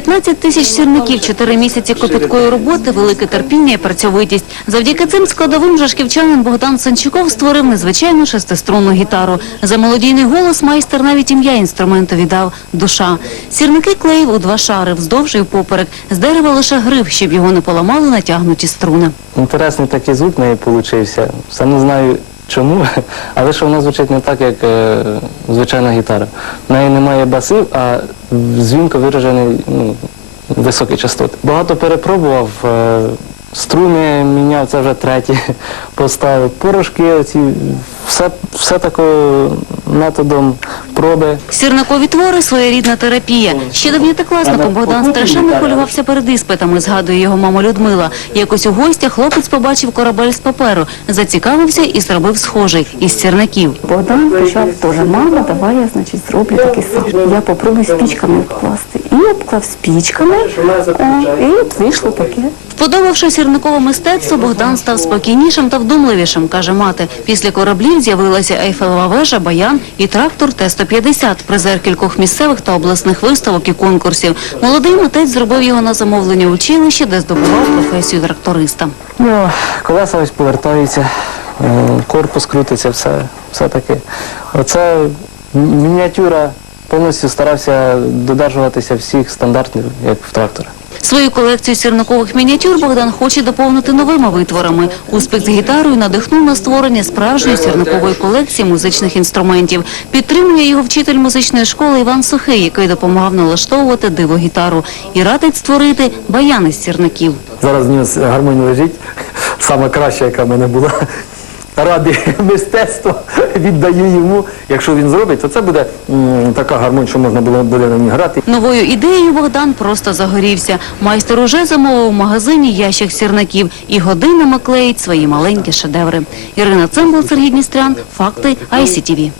15 тисяч сірників, 4 місяці копіткої роботи, велике терпіння і працьовитість. Завдяки цим складовим жашківчанин Богдан Санчуков створив незвичайну шестиструнну гітару. За мелодійний голос майстер навіть ім'я інструменту віддав – душа. Сірники клеїв у два шари, вздовж і впоперек. З дерева лише гриф, щоб його не поламали натягнуті струни. Інтересний такий звук неї получився. Все не знаю чому, але що вона звучить не так, як е, звичайна гітара. В неї немає басів, а дзвінко виражений ну, високі частоти. Багато перепробував, е, струни міняв, це вже треті поставив. Порошки, оці, все, все такою методом проби. Сірникові твори – своєрідна терапія. Ще дев'ятикласником Богдан страшенно хвилювався перед іспитами, згадує його мама Людмила. Якось у гостях хлопець побачив корабель з паперу, зацікавився і зробив схожий із сірників. Богдан почав теж, мама, давай я, значить, зроблю такий сам. Я попробую спічками вкласти. І обклав спічками, і от вийшло таке. Вподобавши сірникове мистецтво, Богдан став спокійнішим та вдумливішим, каже мати. Після кораблів з'явилася Ейфелева вежа, баян і трактор Т-150, призер кількох місцевих та обласних виставок і конкурсів. Молодий митець зробив його на замовлення училища, де здобував професію тракториста. Ну, колеса ось повертаються, е, корпус крутиться, все, все таке. Оце мініатюра повністю старався додержуватися всіх стандартів, як в трактора. Свою колекцію сірникових мініатюр Богдан хоче доповнити новими витворами. Успіх з гітарою надихнув на створення справжньої сірникової колекції музичних інструментів. Підтримує його вчитель музичної школи Іван Сухий, який допомагав налаштовувати диво-гітару і радить створити баяни з сірників. Зараз в нього гармонія лежить, сама краща, яка в мене була. Ради мистецтва віддаю йому. Якщо він зробить, то це буде така гармонь, що можна було буде на ній грати. Новою ідеєю Богдан просто загорівся. Майстер уже замовив в магазині ящик сірників і годинами клеїть свої маленькі шедеври. Ірина Цимбал, Сергій Дністрян, Факти ICTV.